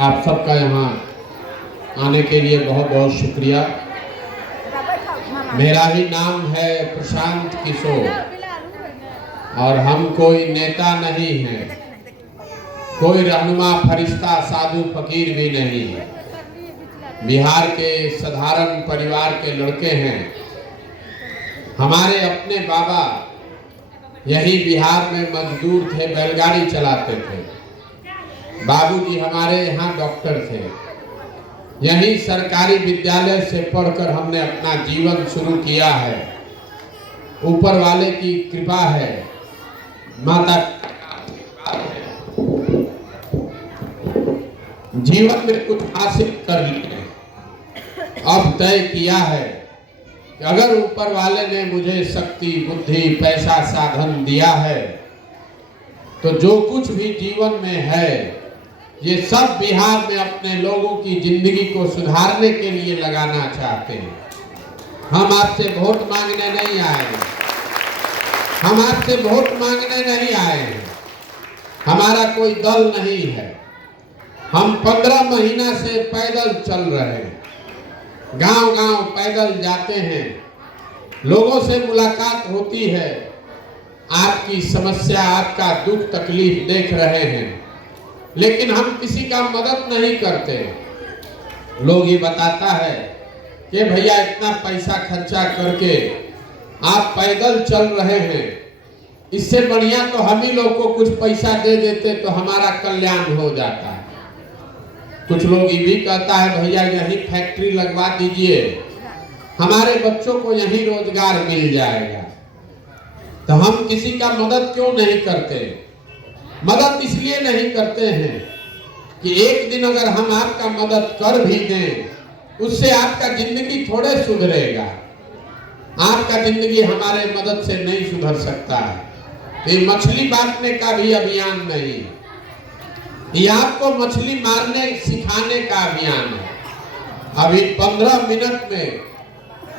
आप सबका यहाँ आने के लिए बहुत बहुत शुक्रिया। मेरा ही नाम है प्रशांत किशोर और हम कोई नेता नहीं हैं, कोई रहनुमा फरिश्ता साधु फकीर भी नहीं है। बिहार के साधारण परिवार के लड़के हैं। हमारे अपने बाबा यही बिहार में मजदूर थे, बैलगाड़ी चलाते थे। बाबूजी हमारे यहाँ डॉक्टर थे। यही सरकारी विद्यालय से पढ़कर हमने अपना जीवन शुरू किया है। ऊपर वाले की कृपा है, माता जीवन में कुछ हासिल कर लिए। अब तय किया है कि अगर ऊपर वाले ने मुझे शक्ति, बुद्धि, पैसा, साधन दिया है तो जो कुछ भी जीवन में है ये सब बिहार में अपने लोगों की जिंदगी को सुधारने के लिए लगाना चाहते हैं। हम आपसे वोट मांगने नहीं आए हैं, हम आपसे वोट मांगने नहीं आए हैं। हमारा कोई दल नहीं है। हम 15 महीना से पैदल चल रहे हैं, गांव-गांव पैदल जाते हैं, लोगों से मुलाकात होती है, आपकी समस्या, आपका दुख तकलीफ देख रहे हैं, लेकिन हम किसी का मदद नहीं करते। लोग ये बताता है कि भैया इतना पैसा खर्चा करके आप पैदल चल रहे हैं, इससे बढ़िया तो हम ही लोग को कुछ पैसा दे देते तो हमारा कल्याण हो जाता है। कुछ लोग ये भी कहता है भैया यहीं फैक्ट्री लगवा दीजिए, हमारे बच्चों को यहीं रोजगार मिल जाएगा। तो हम किसी का मदद क्यों नहीं करते? मदद इसलिए नहीं करते हैं कि एक दिन अगर हम आपका मदद कर भी दें उससे आपका जिंदगी थोड़े सुधरेगा। आपका जिंदगी हमारे मदद से नहीं सुधर सकता है। ये मछली बांटने का भी अभियान नहीं, ये आपको मछली मारने सिखाने का अभियान है। अभी 15 मिनट में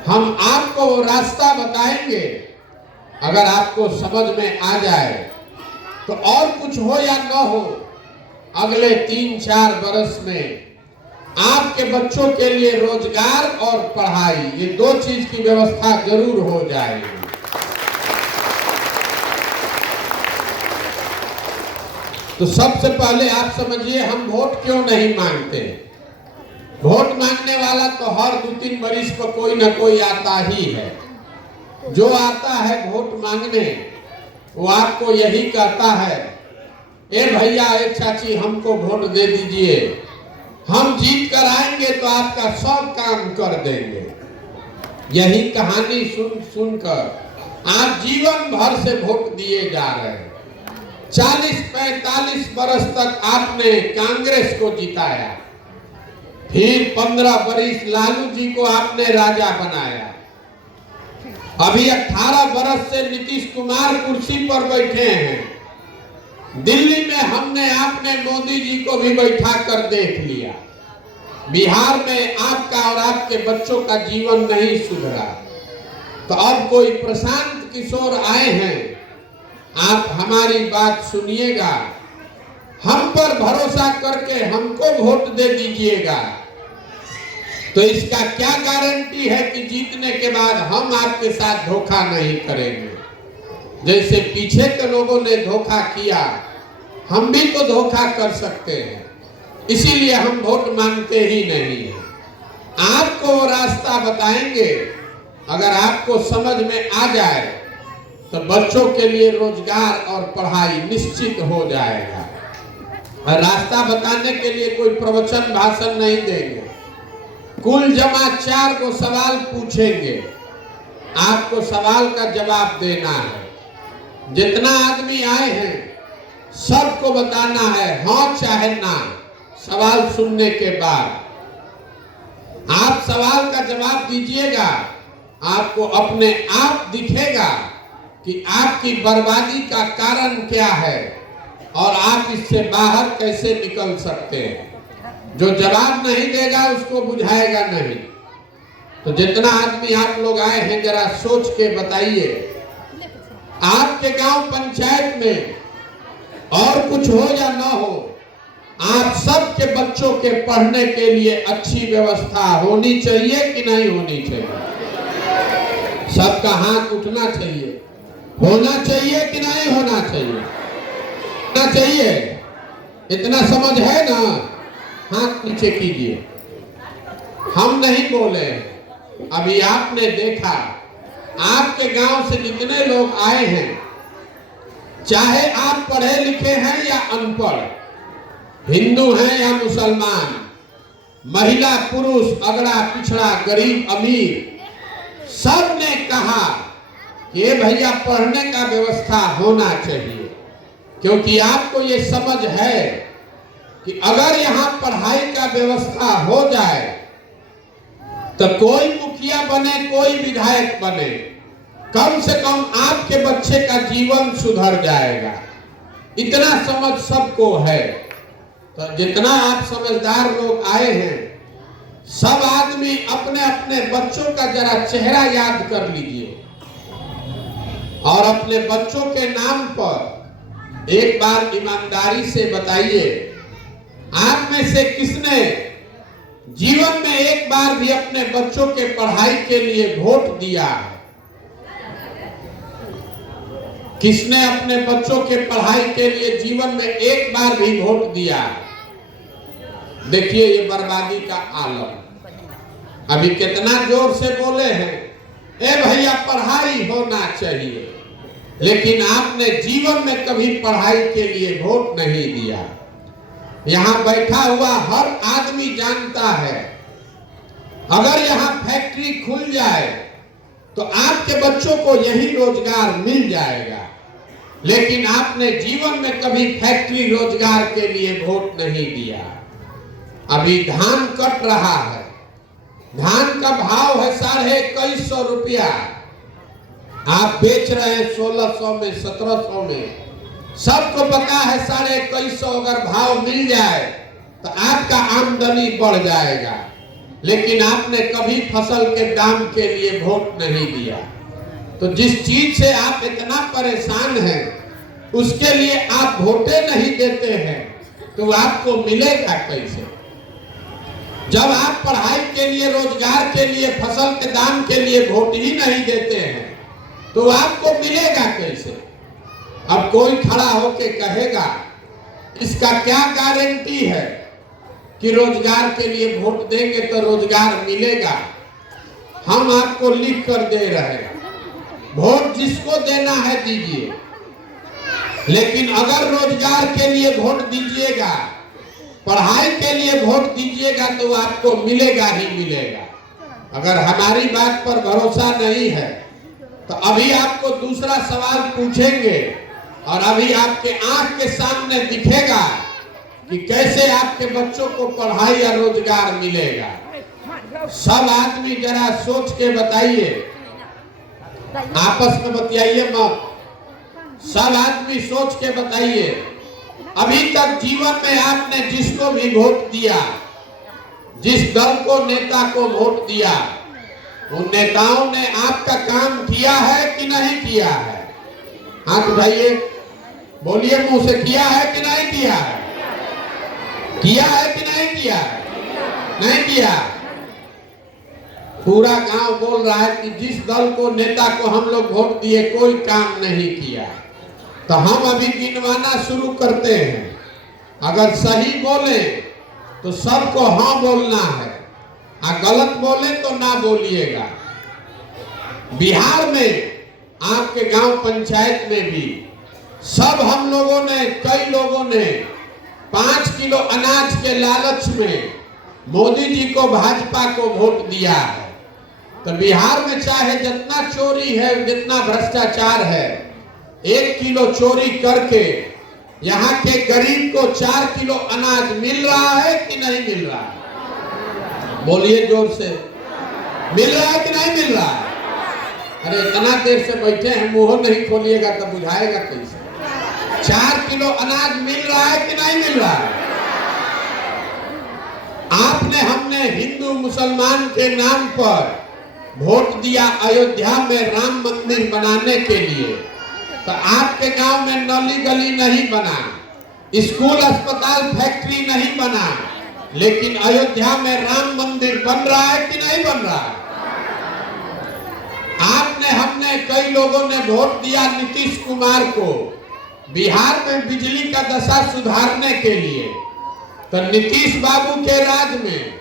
हम आपको वो रास्ता बताएंगे। अगर आपको समझ में आ जाए तो और कुछ हो या न हो, अगले 3-4 बरस में आपके बच्चों के लिए रोजगार और पढ़ाई, ये 2 चीज की व्यवस्था जरूर हो जाएगी। तो सबसे पहले आप समझिए हम वोट क्यों नहीं मांगते। वोट मांगने वाला तो हर 2-3 बरिस पर कोई ना कोई आता ही है। जो आता है वोट मांगने वो आपको यही कहता है, ए भैया, ए चाची, हमको वोट दे दीजिए, हम जीत कर आएंगे तो आपका सब काम कर देंगे। यही कहानी सुनकर आप जीवन भर से वोट दिए जा रहे हैं। 40-45 बरस तक आपने कांग्रेस को जिताया, फिर 15 बरिस लालू जी को आपने राजा बनाया। अभी 18 बरस से नीतीश कुमार कुर्सी पर बैठे हैं। दिल्ली में हमने आपने मोदी जी को भी बैठा कर देख लिया। बिहार में आपका और आपके बच्चों का जीवन नहीं सुधरा। तो अब कोई प्रशांत किशोर आए हैं, आप हमारी बात सुनिएगा, हम पर भरोसा करके हमको वोट दे दीजिएगा। तो इसका क्या गारंटी है कि जीतने के बाद हम आपके साथ धोखा नहीं करेंगे। जैसे पीछे के लोगों ने धोखा किया, हम भी तो धोखा कर सकते हैं। इसीलिए हम वोट मांगते ही नहीं हैं। आपको वो रास्ता बताएंगे। अगर आपको समझ में आ जाए तो बच्चों के लिए रोजगार और पढ़ाई निश्चित हो जाएगा। और रास्ता बताने के लिए कोई प्रवचन भाषण नहीं देंगे, कुल जमा 4 को सवाल पूछेंगे, आपको सवाल का जवाब देना है। जितना आदमी आए हैं सबको बताना है हाँ चाहे ना। सवाल सुनने के बाद आप सवाल का जवाब दीजिएगा, आपको अपने आप दिखेगा कि आपकी बर्बादी का कारण क्या है और आप इससे बाहर कैसे निकल सकते हैं। जो जवाब नहीं देगा उसको बुझाएगा नहीं। तो जितना आदमी आप लोग आए हैं जरा सोच के बताइए, आपके गांव पंचायत में और कुछ हो या ना हो, आप सबके बच्चों के पढ़ने के लिए अच्छी व्यवस्था होनी चाहिए कि नहीं होनी चाहिए? सबका हाथ उठना चाहिए। होना चाहिए कि नहीं होना चाहिए? होना चाहिए। इतना समझ है ना? हाथ नीचे कीजिए। हम नहीं बोले, अभी आपने देखा, आपके गांव से जितने लोग आए हैं, चाहे आप पढ़े लिखे हैं या अनपढ़, हिंदू हैं या मुसलमान, महिला पुरुष, अगड़ा पिछड़ा, गरीब अमीर, सब ने कहा कि ये भैया पढ़ने का व्यवस्था होना चाहिए। क्योंकि आपको ये समझ है कि अगर यहाँ पढ़ाई का व्यवस्था हो जाए तो कोई मुखिया बने, कोई विधायक बने, कम से कम आपके बच्चे का जीवन सुधर जाएगा। इतना समझ सबको है। तो जितना आप समझदार लोग आए हैं, सब आदमी अपने अपने बच्चों का जरा चेहरा याद कर लीजिए और अपने बच्चों के नाम पर एक बार ईमानदारी से बताइए, आप में से किसने जीवन में एक बार भी अपने बच्चों के पढ़ाई के लिए वोट दिया? किसने अपने बच्चों के पढ़ाई के लिए जीवन में एक बार भी वोट दिया? देखिए ये बर्बादी का आलम। अभी कितना जोर से बोले हैं, ए भैया पढ़ाई होना चाहिए, लेकिन आपने जीवन में कभी पढ़ाई के लिए वोट नहीं दिया। यहाँ बैठा हुआ हर आदमी जानता है, अगर यहाँ फैक्ट्री खुल जाए तो आपके बच्चों को यही रोजगार मिल जाएगा, लेकिन आपने जीवन में कभी फैक्ट्री रोजगार के लिए वोट नहीं दिया। अभी धान कट रहा है, धान का भाव है 2150 रुपया, आप बेच रहे हैं 1600 में, 1700 में। सबको पता है 2150 अगर भाव मिल जाए तो आपका आमदनी बढ़ जाएगा, लेकिन आपने कभी फसल के दाम के लिए वोट नहीं दिया। तो जिस चीज से आप इतना परेशान हैं, उसके लिए आप वोटे नहीं देते हैं, तो आपको मिलेगा कैसे? जब आप पढ़ाई के लिए, रोजगार के लिए, फसल के दाम के लिए वोट ही नहीं देते हैं, तो आपको मिलेगा कैसे? अब कोई खड़ा होके कहेगा, इसका क्या गारंटी है कि रोजगार के लिए वोट देंगे तो रोजगार मिलेगा? हम आपको लिख कर दे रहे हैं, वोट जिसको देना है दीजिए, लेकिन अगर रोजगार के लिए वोट दीजिएगा, पढ़ाई के लिए वोट दीजिएगा, तो आपको मिलेगा ही मिलेगा। अगर हमारी बात पर भरोसा नहीं है तो अभी आपको दूसरा सवाल पूछेंगे और अभी आपके आंख के सामने दिखेगा कि कैसे आपके बच्चों को पढ़ाई या रोजगार मिलेगा। सब आदमी जरा सोच के बताइए, आपस में बतियाइए मत, सब आदमी सोच के बताइए, अभी तक जीवन में आपने जिसको भी वोट दिया, जिस दल को, नेता को वोट दिया, उन नेताओं ने आपका काम किया है कि नहीं किया है? हाथ उठाइए, बोलिए मुंह से, किया है कि नहीं किया है? किया है कि नहीं किया है? नहीं किया। पूरा गांव बोल रहा है कि जिस दल को, नेता को हम लोग वोट दिए, कोई काम नहीं किया। तो हम अभी गिनवाना शुरू करते हैं। अगर सही बोले तो सबको हाँ बोलना है, और गलत बोले तो ना बोलिएगा। बिहार में आपके गांव पंचायत में भी सब हम लोगों ने, कई लोगों ने 5 किलो अनाज के लालच में मोदी जी को, भाजपा को वोट दिया है। तो बिहार में चाहे जितना चोरी है, जितना भ्रष्टाचार है, 1 किलो चोरी करके यहाँ के गरीब को 4 किलो अनाज मिल रहा है कि नहीं मिल रहा है? बोलिए जोर से, मिल रहा है कि नहीं मिल रहा है? अरे इतना देर से बैठे हैं, मुंह नहीं खोलिएगा तो बुझाएगा कैसे? 4 किलो अनाज मिल रहा है कि नहीं मिल रहा है? आपने, हमने हिंदू मुसलमान के नाम पर वोट दिया अयोध्या में राम मंदिर बनाने के लिए, तो आपके गांव में नली गली नहीं बना, स्कूल, अस्पताल, फैक्ट्री नहीं बना, लेकिन अयोध्या में राम मंदिर बन रहा है कि नहीं बन रहा है? आपने, हमने, कई लोगों ने वोट दिया नीतीश कुमार को बिहार में बिजली का दशा सुधारने के लिए। तो नीतीश बाबू के राज में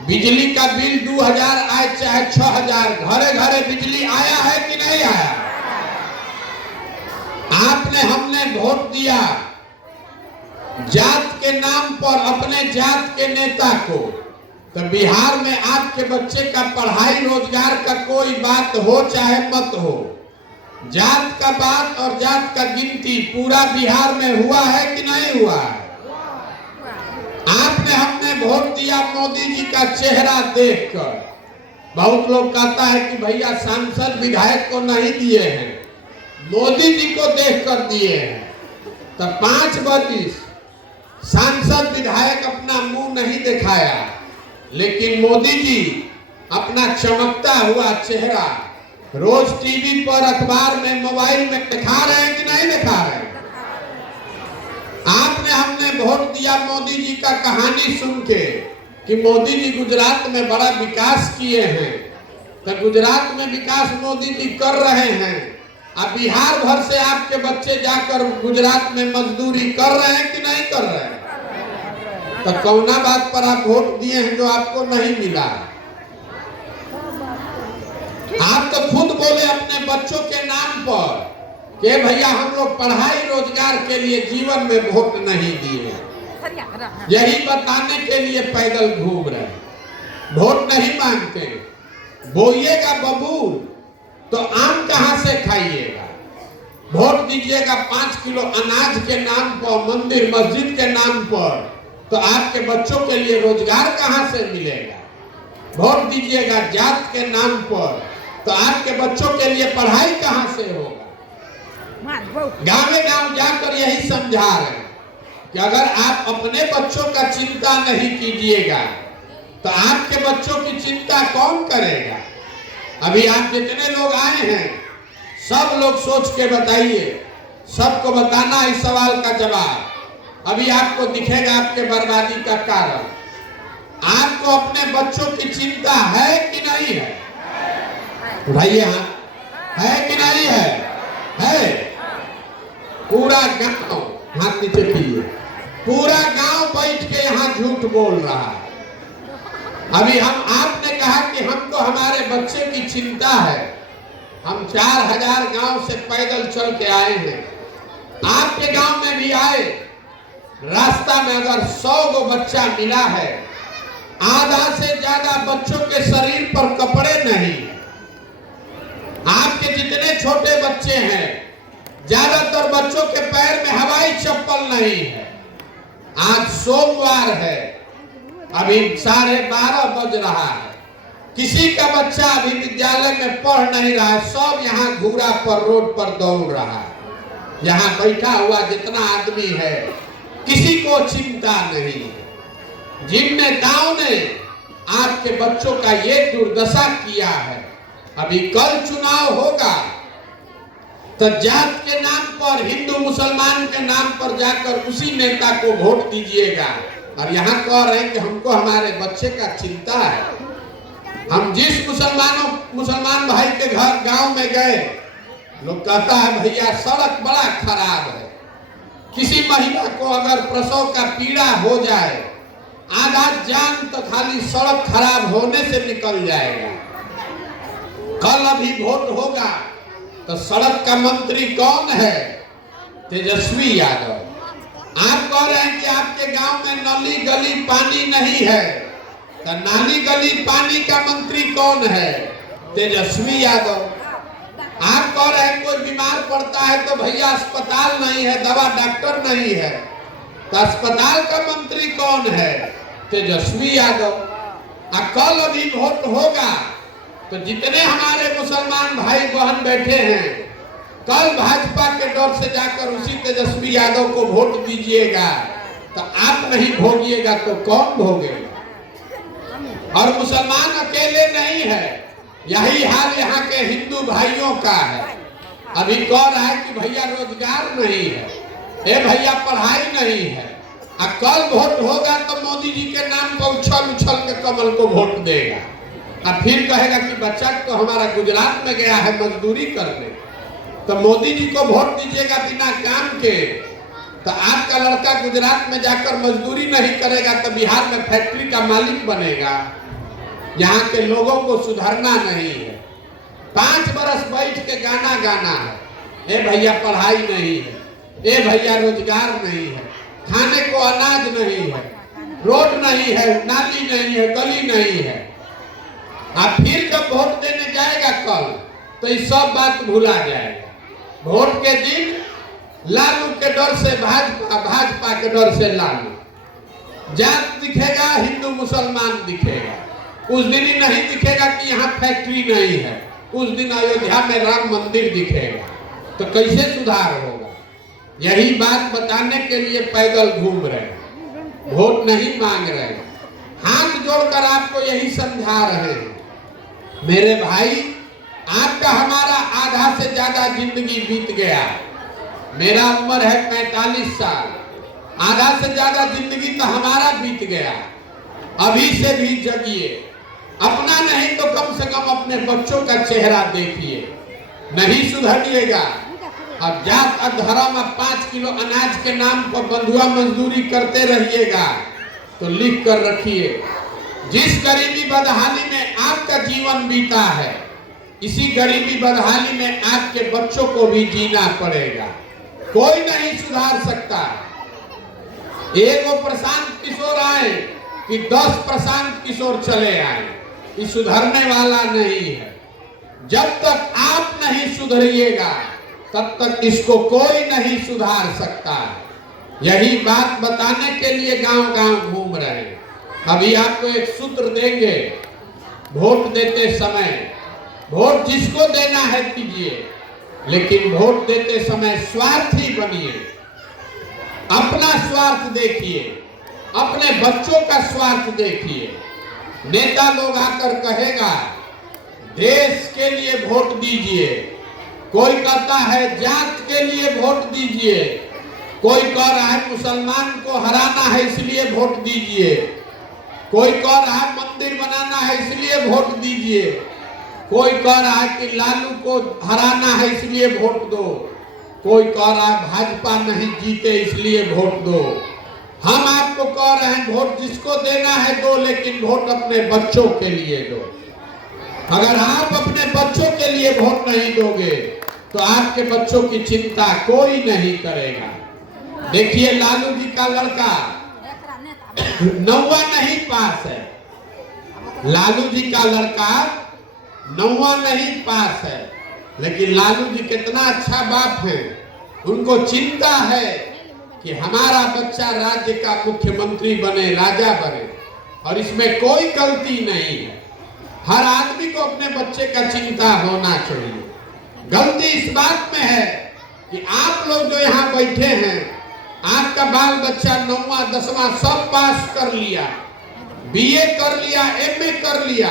बिजली का बिल 2000 आए चाहे 6000, घरे घरे बिजली आया है कि नहीं आया? आपने, हमने वोट दिया जात के नाम पर अपने जात के नेता को। तो बिहार में आपके बच्चे का पढ़ाई रोजगार का कोई बात हो चाहे मत हो, जात का बात और जात का गिनती पूरा बिहार में हुआ है कि नहीं हुआ है? आपने, हमने वोट दिया मोदी जी का चेहरा देखकर। बहुत लोग कहता है कि भैया सांसद विधायक को नहीं दिए हैं, मोदी जी को देखकर दिए हैं। तो 5 वर्ष सांसद विधायक अपना मुंह नहीं दिखाया, लेकिन मोदी जी अपना चमकता हुआ चेहरा रोज टीवी पर, अखबार में, मोबाइल में दिखा रहे हैं कि नहीं दिखा रहे हैं? आपने, हमने वोट दिया मोदी जी का कहानी सुन के कि मोदी जी गुजरात में बड़ा विकास किए हैं। तो गुजरात में विकास मोदी जी कर रहे हैं, अब बिहार भर से आपके बच्चे जाकर गुजरात में मजदूरी कर रहे हैं कि नहीं कर रहे हैं? तो कौना बात पर आप वोट दिए हैं जो आपको नहीं मिला? आप तो खुद बोले अपने बच्चों के नाम पर कि भैया हम लोग पढ़ाई रोजगार के लिए जीवन में वोट नहीं दिए, यही बताने के लिए पैदल घूम रहे, वोट नहीं मांगते। बोइएगा बबूल तो आम कहां से खाइएगा? वोट दीजिएगा 5 किलो अनाज के नाम पर, मंदिर मस्जिद के नाम पर, तो आपके बच्चों के लिए रोजगार कहां से मिलेगा? वोट दीजिएगा जात के नाम पर, तो आपके बच्चों के लिए पढ़ाई कहां से होगा? गाँव गाँव जाकर यही समझा रहे हैं कि अगर आप अपने बच्चों का चिंता नहीं कीजिएगा तो आपके बच्चों की चिंता कौन करेगा? अभी आप जितने लोग आए हैं सब लोग सोच के बताइए, सबको बताना इस सवाल का जवाब। अभी आपको दिखेगा आपके बर्बादी का कारण। आपको अपने बच्चों की चिंता है कि नहीं है? उठाइए हाथ, है कि नहीं है? है। पूरा गांव, हाथ नीचे कीजिए, पूरा गांव बैठ के यहाँ झूठ बोल रहा है। अभी आपने कहा कि हमको हमारे बच्चे की चिंता है, हम 4000 गांव से पैदल चल के आए हैं। आपके गांव में भी आए, रास्ता में अगर 100 गो बच्चा मिला है, आधा से ज्यादा बच्चों के शरीर पर कपड़े नहीं। आपके जितने छोटे बच्चे हैं, ज्यादातर बच्चों के पैर में हवाई चप्पल नहीं है। आज सोमवार है, अभी 12:30 बज रहा है, किसी का बच्चा अभी विद्यालय में पढ़ नहीं रहा है, सब यहाँ घूरा पर, रोड पर दौड़ रहा है। यहाँ बैठा हुआ जितना आदमी है, किसी को चिंता नहीं है। जिन नेताओं ने आपके बच्चों का ये दुर्दशा किया है, अभी कल चुनाव होगा तो जात के नाम पर, हिंदू मुसलमान के नाम पर जाकर उसी नेता को वोट दीजिएगा। और यहाँ कह रहे हैं कि हमको हमारे बच्चे का चिंता है। हम जिस मुसलमान भाई के घर गांव में गए, लोग कहता है भैया सड़क बड़ा खराब है, किसी महिला को अगर प्रसव का पीड़ा हो जाए, आधा जान तो खाली सड़क खराब होने से निकल जाएगा। कल अभी वोट होगा तो सड़क का मंत्री कौन है? तेजस्वी यादव। आप कह रहे हैं कि आपके गांव में नाली गली पानी नहीं है, तो नाली गली पानी का मंत्री कौन है? तेजस्वी यादव। आप कह रहे हैं कोई बीमार पड़ता है तो भैया अस्पताल नहीं है, दवा डॉक्टर नहीं है, तो अस्पताल का मंत्री कौन है? तेजस्वी यादव। कल अभी वोट होगा तो जितने हमारे मुसलमान भाई बहन बैठे हैं, कल भाजपा के डर से जाकर उसी तेजस्वी यादव को वोट दीजिएगा। तो आप नहीं भोगिएगा तो कौन भोगेगा? और मुसलमान अकेले नहीं है, यही हाल यहाँ के हिंदू भाइयों का है। अभी कह रहा है कि भैया रोजगार नहीं है, ए भैया पढ़ाई नहीं है। और कल वोट होगा तो मोदी जी के नाम पर उछल उछल के कमल को वोट देगा और फिर कहेगा कि बच्चा तो हमारा गुजरात में गया है मजदूरी करने, तो मोदी जी को वोट दीजिएगा बिना काम के। तो आपका लड़का गुजरात में जाकर मजदूरी नहीं करेगा तो बिहार में फैक्ट्री का मालिक बनेगा। यहाँ के लोगों को सुधरना नहीं है। 5 बरस बैठ के गाना गाना है, ए भैया पढ़ाई नहीं है, ए भैया रोजगार नहीं है, खाने को अनाज नहीं है, रोड नहीं है, नाली नहीं है, गली नहीं है। आप फिर जब वोट देने जाएगा कल तो ये सब बात भूला जाएगा। वोट के दिन लालू के डर से भाजपा, भाजपा के डर से लालू, जात दिखेगा हिंदू मुसलमान दिखेगा। उस दिन ही नहीं दिखेगा कि यहाँ फैक्ट्री नहीं है, उस दिन अयोध्या में राम मंदिर दिखेगा। तो कैसे सुधार होगा? यही बात बताने के लिए पैदल घूम रहे, वोट नहीं मांग रहे, हाथ जोड़कर आपको यही समझा रहे हैं। मेरे भाई, आपका हमारा आधा से ज्यादा जिंदगी बीत गया। मेरा उम्र है 45 साल, आधा से ज्यादा जिंदगी तो हमारा बीत गया। अभी से भी जगिए, अपना नहीं तो कम से कम अपने बच्चों का चेहरा देखिए। नहीं सुधरिएगा अब जात धर्म 5 किलो अनाज के नाम पर बंधुआ मजदूरी करते रहिएगा तो लिख कर रखिए, जिस गरीबी बदहाली में आपका जीवन बीता है, इसी गरीबी बदहाली में आपके बच्चों को भी जीना पड़ेगा। कोई नहीं सुधार सकता। एक वो प्रशांत किशोर आए कि 10 प्रशांत किशोर चले आए, ये सुधरने वाला नहीं है। जब तक आप नहीं सुधरिएगा तब तक इसको कोई नहीं सुधार सकता। यही बात बताने के लिए गांव-गांव घूम रहे हैं। अभी आपको एक सूत्र देंगे, वोट देते समय वोट जिसको देना है दीजिए, लेकिन वोट देते समय स्वार्थी बनिए। अपना स्वार्थ देखिए, अपने बच्चों का स्वार्थ देखिए। नेता लोग आकर कहेगा देश के लिए वोट दीजिए, कोई कहता है जात के लिए वोट दीजिए, कोई कह रहा है मुसलमान को हराना है इसलिए वोट दीजिए, कोई कह रहा है मंदिर बनाना है इसलिए वोट दीजिए, कोई कह रहा है कि लालू को हराना है इसलिए वोट दो, कोई कह रहा है भाजपा नहीं जीते इसलिए वोट दो। हम आपको कह रहे हैं वोट जिसको देना है दो, लेकिन वोट अपने बच्चों के लिए दो। अगर आप अपने बच्चों के लिए वोट नहीं दोगे तो आपके बच्चों की चिंता कोई नहीं करेगा। देखिए लालू जी का लड़का 9वां नहीं पास है, लालू जी का लड़का 9वां नहीं पास है, लेकिन लालू जी कितना अच्छा बाप है। उनको चिंता है कि हमारा बच्चा राज्य का मुख्यमंत्री बने, राजा बने, और इसमें कोई गलती नहीं है। हर आदमी को अपने बच्चे का चिंता होना चाहिए। गलती इस बात में है कि आप लोग जो यहाँ बैठे हैं, आपका बाल बच्चा 9वां 10वां सब पास कर लिया, बीए कर लिया, एमए कर लिया,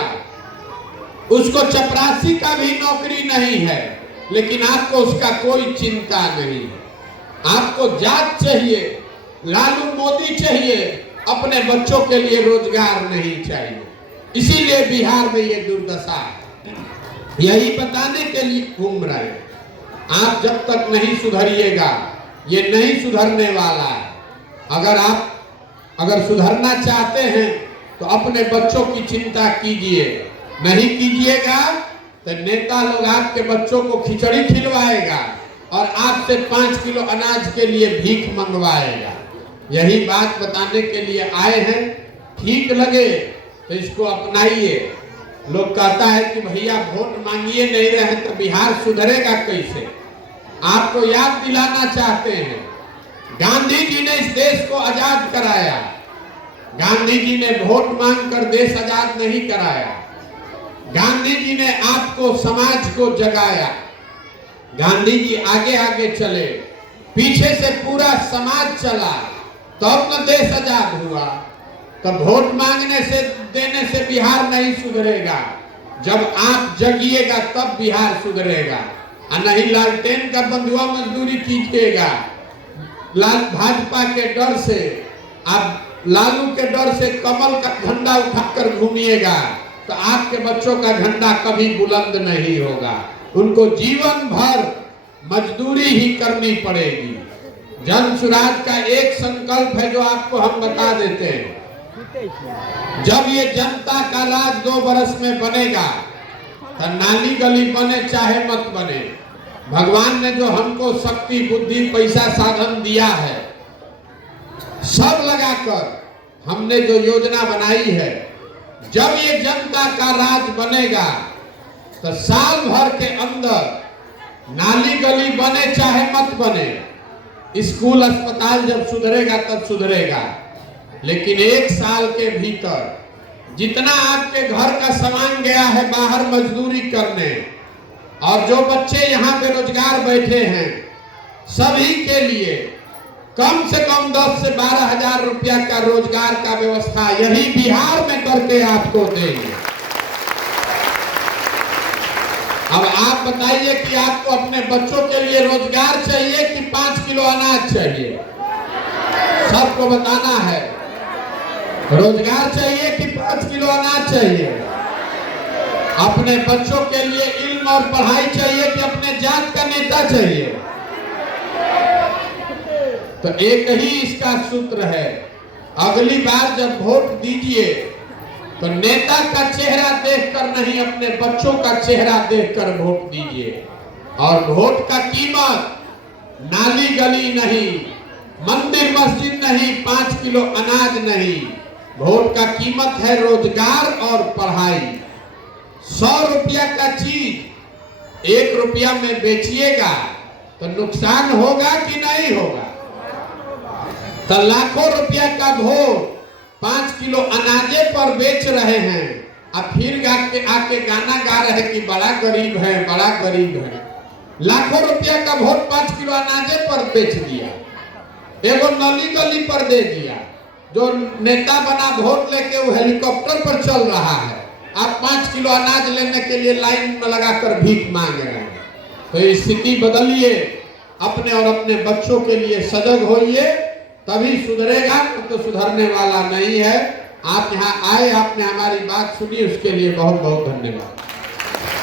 उसको चपरासी का भी नौकरी नहीं है, लेकिन आपको उसका कोई चिंता नहीं है। आपको जात चाहिए, लालू मोदी चाहिए, अपने बच्चों के लिए रोजगार नहीं चाहिए। इसीलिए बिहार में ये दुर्दशा है। यही बताने के लिए घूम रहे हैं। आप जब तक नहीं सुधरिएगा ये नहीं सुधरने वाला है। अगर सुधरना चाहते हैं तो अपने बच्चों की चिंता कीजिए। नहीं कीजिएगा तो नेता लोग आपके बच्चों को खिचड़ी खिलवाएगा और आपसे 5 किलो अनाज के लिए भीख मंगवाएगा। यही बात बताने के लिए आए हैं। ठीक लगे तो इसको अपनाइए। लोग कहता है कि भैया वोट मांगिए नहीं रहे तो बिहार सुधरेगा कैसे? आपको याद दिलाना चाहते हैं, गांधी जी ने इस देश को आजाद कराया। गांधी जी ने वोट मांगकर देश आजाद नहीं कराया। गांधी जी ने आपको, समाज को जगाया। गांधी जी आगे आगे चले, पीछे से पूरा समाज चला, तब न देश आजाद हुआ। तब वोट मांगने से, देने से बिहार नहीं सुधरेगा। जब आप जगिएगा तब बिहार सुधरेगा, और नहीं लालटेन का बंधुआ मजदूरी कीजिएगा। भाजपा के डर से, आप लालू के डर से कमल का झंडा उठाकर घूमिएगा तो आपके बच्चों का झंडा कभी बुलंद नहीं होगा। उनको जीवन भर मजदूरी ही करनी पड़ेगी। जन सुराज का एक संकल्प है जो आपको हम बता देते हैं। जब ये जनता का राज 2 वर्ष में बनेगा तो नाली गली बने चाहे मत बने, भगवान ने जो हमको शक्ति बुद्धि पैसा साधन दिया है, सब लगाकर हमने जो योजना बनाई है, जब ये जनता का राज बनेगा तो साल भर के अंदर नाली गली बने चाहे मत बने, स्कूल अस्पताल जब सुधरेगा तब सुधरेगा, लेकिन 1 साल के भीतर जितना आपके घर का सामान गया है बाहर मजदूरी करने, और जो बच्चे यहाँ बेरोजगार बैठे हैं, सभी के लिए कम से कम 10 से 12 हजार रुपया का रोजगार का व्यवस्था यही बिहार में करके आपको देंगे। अब आप बताइए कि आपको अपने बच्चों के लिए रोजगार चाहिए कि 5 किलो अनाज चाहिए? सबको बताना है, रोजगार चाहिए कि 5 किलो अनाज चाहिए? अपने बच्चों के लिए इल्म और पढ़ाई चाहिए कि अपने जात का नेता चाहिए? तो एक ही इसका सूत्र है, अगली बार जब वोट दीजिए तो नेता का चेहरा देखकर नहीं, अपने बच्चों का चेहरा देखकर वोट दीजिए। और वोट का कीमत नाली गली नहीं, मंदिर मस्जिद नहीं, 5 किलो अनाज नहीं, वोट का कीमत है रोजगार और पढ़ाई। 100 रुपया का चीज 1 रुपया में बेचिएगा तो नुकसान होगा कि नहीं होगा? तो लाखों रुपया का वोट 5 किलो अनाजे पर बेच रहे हैं, अब फिर आके गाना गा रहे कि बड़ा गरीब है, बड़ा गरीब है। लाखों रुपया का वोट 5 किलो अनाजे पर बेच दिया, एगो नली गली पर दे दिया। जो नेता बना वोट लेके वो हेलीकॉप्टर पर चल रहा है, आप 5 किलो अनाज लेने के लिए लाइन में लगाकर भीख मांग रहे हैं। तो ये स्थिति बदलिए, अपने और अपने बच्चों के लिए सजग होइए, तभी सुधरेगा, तो सुधरने वाला नहीं है। आप यहाँ आए, आपने हमारी बात सुनी, उसके लिए बहुत बहुत धन्यवाद।